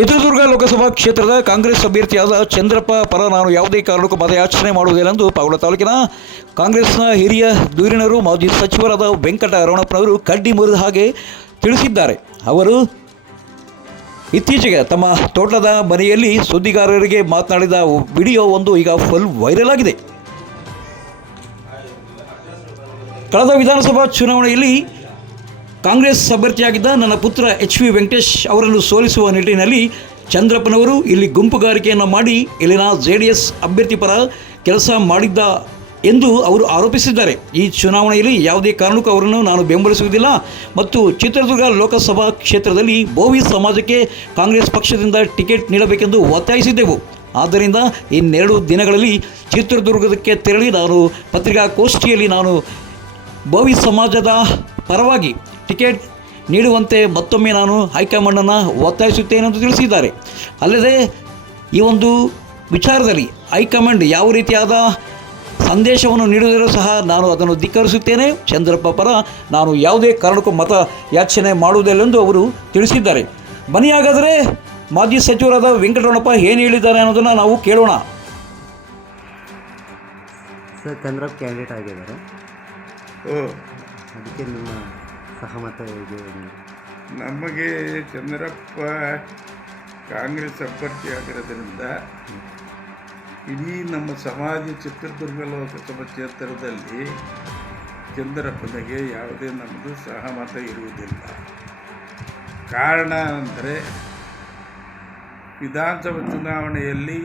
ಚಿತ್ರದುರ್ಗ ಲೋಕಸಭಾ ಕ್ಷೇತ್ರದ ಕಾಂಗ್ರೆಸ್ ಅಭ್ಯರ್ಥಿಯಾದ ಚಂದ್ರಪ್ಪ ಪರ ನಾನು ಯಾವುದೇ ಕಾರಣಕ್ಕೂ ಮತಯಾಚನೆ ಮಾಡುವುದಿಲ್ಲ ಎಂದು ಪಾವಳ ತಾಲೂಕಿನ ಕಾಂಗ್ರೆಸ್ನ ಹಿರಿಯ ಧುರೀಣರು ಮಾಜಿ ಸಚಿವರಾದ ವೆಂಕಟ ರಮಣಪ್ಪನವರು ಕಡ್ಡಿ ಮುರಿದ ಹಾಗೆ ತಿಳಿಸಿದ್ದಾರೆ. ಅವರು ಇತ್ತೀಚೆಗೆ ತಮ್ಮ ತೋಟದ ಮನೆಯಲ್ಲಿ ಸುದ್ದಿಗಾರರಿಗೆ ಮಾತನಾಡಿದ ವಿಡಿಯೋ ಒಂದು ಈಗ ಫುಲ್ ವೈರಲ್ ಆಗಿದೆ. ಕಳೆದ ವಿಧಾನಸಭಾ ಚುನಾವಣೆಯಲ್ಲಿ ಕಾಂಗ್ರೆಸ್ ಅಭ್ಯರ್ಥಿಯಾಗಿದ್ದ ನನ್ನ ಪುತ್ರ ಎಚ್ ವಿ ವೆಂಕಟೇಶ್ ಅವರನ್ನು ಸೋಲಿಸುವ ನಿಟ್ಟಿನಲ್ಲಿ ಚಂದ್ರಪ್ಪನವರು ಇಲ್ಲಿ ಗುಂಪುಗಾರಿಕೆಯನ್ನು ಮಾಡಿ ಇಲ್ಲಿನ ಜೆ ಡಿ ಎಸ್ ಅಭ್ಯರ್ಥಿ ಪರ ಕೆಲಸ ಮಾಡಿದ್ದ ಎಂದು ಅವರು ಆರೋಪಿಸಿದ್ದಾರೆ. ಈ ಚುನಾವಣೆಯಲ್ಲಿ ಯಾವುದೇ ಕಾರಣಕ್ಕೂ ಅವರನ್ನು ನಾನು ಬೆಂಬಲಿಸುವುದಿಲ್ಲ ಮತ್ತು ಚಿತ್ರದುರ್ಗ ಲೋಕಸಭಾ ಕ್ಷೇತ್ರದಲ್ಲಿ ಬೋವಿ ಸಮಾಜಕ್ಕೆ ಕಾಂಗ್ರೆಸ್ ಪಕ್ಷದಿಂದ ಟಿಕೆಟ್ ನೀಡಬೇಕೆಂದು ಒತ್ತಾಯಿಸಿದ್ದೆವು. ಆದ್ದರಿಂದ ಇನ್ನೆರಡು ದಿನಗಳಲ್ಲಿ ಚಿತ್ರದುರ್ಗಕ್ಕೆ ತೆರಳಿ ನಾನು ಪತ್ರಿಕಾಗೋಷ್ಠಿಯಲ್ಲಿ ನಾನು ಬೋವಿ ಸಮಾಜದ ಪರವಾಗಿ ಟಿಕೆಟ್ ನೀಡುವಂತೆ ಮತ್ತೊಮ್ಮೆ ನಾನು ಹೈಕಮಾಂಡನ್ನು ಒತ್ತಾಯಿಸುತ್ತೇನೆ ಎಂದು ತಿಳಿಸಿದ್ದಾರೆ. ಅಲ್ಲದೆ ಈ ಒಂದು ವಿಚಾರದಲ್ಲಿ ಹೈಕಮಾಂಡ್ ಯಾವ ರೀತಿಯಾದ ಸಂದೇಶವನ್ನು ನೀಡಿದರೂ ಸಹ ನಾನು ಅದನ್ನು ಧಿಕ್ಕರಿಸುತ್ತೇನೆ. ಚಂದ್ರಪ್ಪ ಪರ ನಾನು ಯಾವುದೇ ಕಾರಣಕ್ಕೂ ಮತ ಯಾಚನೆ ಮಾಡುವುದಿಲ್ಲ ಎಂದು ಅವರು ತಿಳಿಸಿದ್ದಾರೆ. ಬನ್ನಿ ಹಾಗಾದರೆ ಮಾಜಿ ಸಚಿವರಾದ ವೆಂಕಟರಮಣಪ್ಪ ಏನು ಹೇಳಿದ್ದಾರೆ ಅನ್ನೋದನ್ನು ನಾವು ಕೇಳೋಣ. ಸರ್ ಚಂದ್ರಪ್ಪ ಕ್ಯಾಂಡಿಡೇಟ್ ಆಗಿದ್ದಾರೆ. ಅದಕ್ಕೆ ನಿಮ್ಮ ಸಹಮತ ಹೇಗೆ ನಮಗೆ ಚಂದ್ರಪ್ಪ ಕಾಂಗ್ರೆಸ್ ಅಭ್ಯರ್ಥಿ ಆಗಿರೋದ್ರಿಂದ ಇಡೀ ನಮ್ಮ ಸಮಾಜ ಚಿತ್ರದುರ್ಗ ಲೋಕಸಭಾ ಕ್ಷೇತ್ರದಲ್ಲಿ ಚಂದ್ರಪ್ಪನಿಗೆ ಯಾವುದೇ ನಮ್ಮದು ಸಹಮತ ಇರುವುದಿಲ್ಲ. ಕಾರಣ ಅಂದರೆ ವಿಧಾನಸಭಾ ಚುನಾವಣೆಯಲ್ಲಿ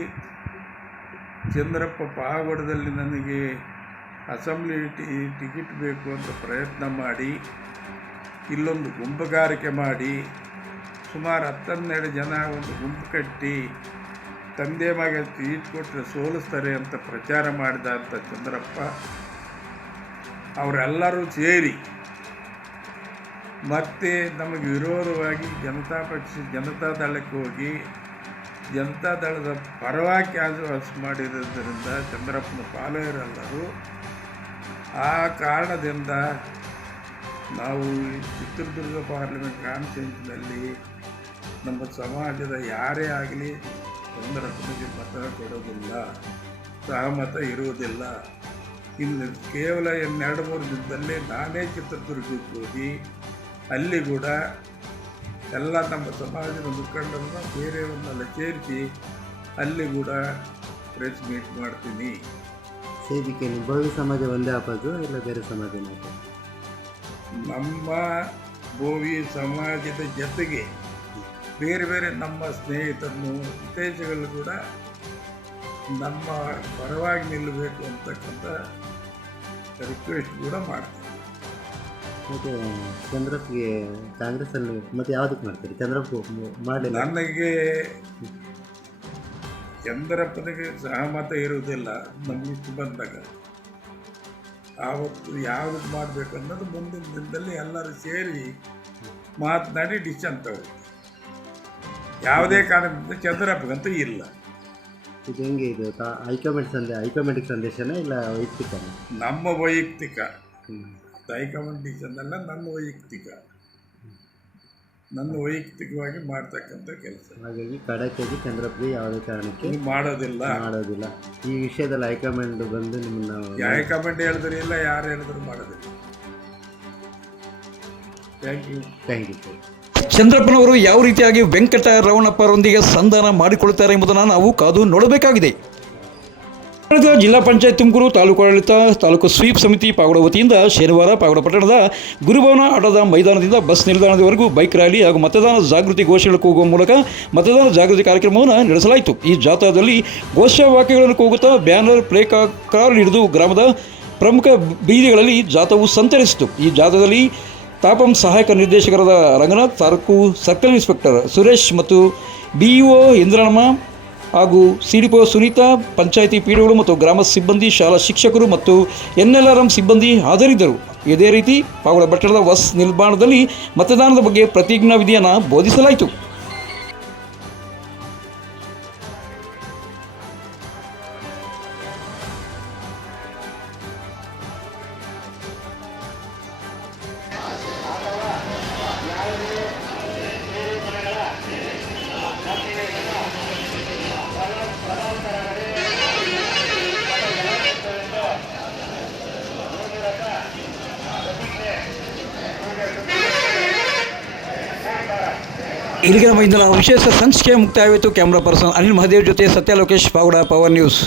ಚಂದ್ರಪ್ಪ ಪಾವಗಡದಲ್ಲಿ ನನಗೆ ಅಸೆಂಬ್ಲಿ ಟಿಕೆಟ್ ಬೇಕು ಅಂತ ಪ್ರಯತ್ನ ಮಾಡಿ ಇಲ್ಲೊಂದು ಗುಂಪುಗಾರಿಕೆ ಮಾಡಿ ಸುಮಾರು ಹತ್ತನ್ನೆರಡು ಜನ ಒಂದು ಗುಂಪು ಕಟ್ಟಿ ತಂದೆ ಮಗ ಸೀಟ್ ಕೊಟ್ಟರೆ ಸೋಲಿಸ್ತಾರೆ ಅಂತ ಪ್ರಚಾರ ಮಾಡಿದ ಅಂತ ಚಂದ್ರಪ್ಪ ಅವರೆಲ್ಲರೂ ಸೇರಿ ಮತ್ತೆ ನಮಗೆ ವಿರೋಧವಾಗಿ ಜನತಾ ಪಕ್ಷ, ಜನತಾ ದಳಕ್ಕೆ ಹೋಗಿ ಜನತಾ ದಳದ ಪರವಾಗಿ ಕ್ಯಾನ್ವಾಸ್ ಮಾಡಿರೋದ್ರಿಂದ ಚಂದ್ರಪ್ಪನ ಪಾಲೆಯರೆಲ್ಲರೂ ಆ ಕಾರಣದಿಂದ ನಾವು ಚಿತ್ರದುರ್ಗ ಪಾರ್ಲಿಮೆಂಟ್ ಕಾನ್ಫರೆನ್ಸ್ನಲ್ಲಿ ನಮ್ಮ ಸಮಾಜದ ಯಾರೇ ಆಗಲಿ ಚಂದ್ರಪ್ಪನಿಗೆ ಮತ ಕೊಡೋದಿಲ್ಲ, ಸಹಮತ ಇರುವುದಿಲ್ಲ. ಇಲ್ಲಿ ಕೇವಲ ಇನ್ನೆರಡು ಮೂರು ದಿನದಲ್ಲೇ ನಾನೇ ಚಿತ್ರದುರ್ಗಕ್ಕೆ ಹೋಗಿ ಅಲ್ಲಿ ಕೂಡ ಎಲ್ಲ ನಮ್ಮ ಸಮಾಜದ ಮುಖಂಡರನ್ನ ಬೇರೆಯವರನ್ನೆಲ್ಲ ಸೇರಿಸಿ ಅಲ್ಲಿ ಕೂಡ ಪ್ರೆಸ್ ಮೀಟ್ ಮಾಡ್ತೀನಿ. ಸೇರಿಕೆ ಭವ್ಯ ಸಮಾಜ ಒಂದೇ ಆಪದು ಇಲ್ಲ ಬೇರೆ ಸಮಾಜನೇ ನಮ್ಮ ಭೂವಿ ಸಮಾಜದ ಜೊತೆಗೆ ಬೇರೆ ಬೇರೆ ನಮ್ಮ ಸ್ನೇಹಿತರನ್ನು ಉತ್ತೇಜಗಳು ಕೂಡ ನಮ್ಮ ಪರವಾಗಿ ನಿಲ್ಲಬೇಕು ಅಂತಕ್ಕಂಥ ರಿಕ್ವೆಸ್ಟ್ ಕೂಡ ಮಾಡ್ತೀವಿ. ಮತ್ತು ಚಂದ್ರಪ್ಪಗೆ ಕಾಂಗ್ರೆಸ್ಸಲ್ಲಿ ಮತ್ತೆ ಯಾವುದಕ್ಕೆ ಮಾಡ್ತೀರಿ? ಚಂದ್ರಪ್ಪ ಮಾಡಿ ನನಗೆ ಚಂದ್ರಪ್ಪನಿಗೆ ಸಹಮತ ಇರುವುದಿಲ್ಲ ನಮಗೆ ಬಂದಾಗ. ಆವತ್ತು ಯಾವ್ದು ಮಾಡಬೇಕು ಅನ್ನೋದು ಮುಂದಿನ ದಿನದಲ್ಲಿ ಎಲ್ಲರೂ ಸೇರಿ ಮಾತನಾಡಿ ಡಿಸಿಷನ್ ತಗೊಳ್ಳಿ ಯಾವುದೇ ಕಾರಣದಿಂದ ಚಂದ್ರಪ್ಪಗಂತೂ ಇಲ್ಲ. ಇದು ಹೆಂಗೆ ಇದು? ಹೈಕಮಾಂಡ್ ಸಂದೇಶ ಹೈಕಮಾಂಡಿಗೆ ಸಂದೇಶನೇ ಇಲ್ಲ ವೈಯಕ್ತಿಕ ನಮ್ಮ ವೈಯಕ್ತಿಕ. ಹೈಕಮಾಂಡ್ ಡಿಸಿಷನ್ ಅಲ್ಲ ನನ್ನ ವೈಯಕ್ತಿಕ. ನನ್ನ ವೈಯಕ್ತಿಕವಾಗಿ ಮಾಡ್ತಕ್ಕಂಥ ಕೆಲಸ. ಹಾಗಾಗಿ ಕಡಕೆಗೆ ಚಂದ್ರಪ್ರಿ ಯಾವುದೇ ಕಾರಣಕ್ಕೆ ಮಾಡೋದಿಲ್ಲ. ಮಾಡೋದಿಲ್ಲ. ಈ ವಿಷಯದಲ್ಲಿ ಹೈಕಮಾಂಡ್ ಬಂದು ನಿಮ್ಮನ್ನ ಹೈಕಮಾಂಡ್ ಹೇಳಿದ್ರೆ ಇಲ್ಲ ಯಾರು ಹೇಳಿದ್ರು ಮಾಡೋದಿಲ್ಲ. Thank you thank you sir ಚಂದ್ರಪ್ಪನವರು ಯಾವ ರೀತಿಯಾಗಿ ವೆಂಕಟ ರವಣಪ್ಪರೊಂದಿಗೆ ಸಂಧಾನ ಮಾಡಿಕೊಳ್ಳುತ್ತಾರೆ ಎಂಬುದನ್ನು ನಾವು ಕಾದು ನೋಡಬೇಕಾಗಿದೆ. ಜಿಲ್ಲಾ ಪಂಚಾಯತ್ ತುಮಕೂರು ತಾಲೂಕು ಆಡಳಿತ, ತಾಲೂಕು ಸ್ವೀಪ್ ಸಮಿತಿ ಪಾಗೋಡ ವತಿಯಿಂದ ಶನಿವಾರ ಪಾಗೋಡ ಪಟ್ಟಣದ ಗುರುಭವನ ಆಟದ ಮೈದಾನದಿಂದ ಬಸ್ ನಿಲ್ದಾಣದವರೆಗೂ ಬೈಕ್ ರ್ಯಾಲಿ ಹಾಗೂ ಮತದಾನ ಜಾಗೃತಿ ಘೋಷಣೆ ಕೂಗುವ ಮೂಲಕ ಮತದಾನ ಜಾಗೃತಿ ಕಾರ್ಯಕ್ರಮವನ್ನು ನಡೆಸಲಾಯಿತು. ಈ ಜಾಥಾದಲ್ಲಿ ಘೋಷವಾಕ್ಯಗಳನ್ನು ಕೂಗುತ್ತಾ ಬ್ಯಾನರ್ ಪ್ಲೇ ಕಾರ್ ಹಿಡಿದು ಗ್ರಾಮದ ಪ್ರಮುಖ ಬೀದಿಗಳಲ್ಲಿ ಜಾಥವು ಸಂಚರಿಸಿತು. ಈ ಜಾಥಾದಲ್ಲಿ ತಾಪಂ ಸಹಾಯಕ ನಿರ್ದೇಶಕರಾದ ರಂಗನಾಥ್, ತಾಲೂಕು ಸರ್ಕಲ್ ಇನ್ಸ್ಪೆಕ್ಟರ್ ಸುರೇಶ್ ಮತ್ತು ಬಿಇಒ ಇಂದ್ರಮ್ಮ ಹಾಗೂ ಸಿಡಿಪೋ ಸುನೀತಾ, ಪಂಚಾಯಿತಿ ಪಿಡಿಒಗಳು ಮತ್ತು ಗ್ರಾಮ ಸಿಬ್ಬಂದಿ, ಶಾಲಾ ಶಿಕ್ಷಕರು ಮತ್ತು ಎನ್ಎಲ್ಆರ್ಎಂ ಸಿಬ್ಬಂದಿ ಹಾಜರಿದ್ದರು. ಇದೇ ರೀತಿ ಪಾವಳ ಬಸ್ ನಿಲ್ದಾಣದಲ್ಲಿ ಮತದಾನದ ಬಗ್ಗೆ ಪ್ರತಿಜ್ಞಾ ವಿಧಿಯನ್ನು ಬೋಧಿಸಲಾಯಿತು. ಇಲ್ಲಿಗೆ ನಮ್ಮ ಇಂದಿನ ವಿಶೇಷ ಸಂಚಿಕೆ ಮುಕ್ತಾಯವಾಯಿತು. ಕ್ಯಾಮ್ರಾ ಪರ್ಸನ್ ಅನಿಲ್ ಮಹದೇವ್ ಜೊತೆ ಸತ್ಯ ಲೋಕೇಶ್ ಪಾವಡ ಪವರ್ ನ್ಯೂಸ್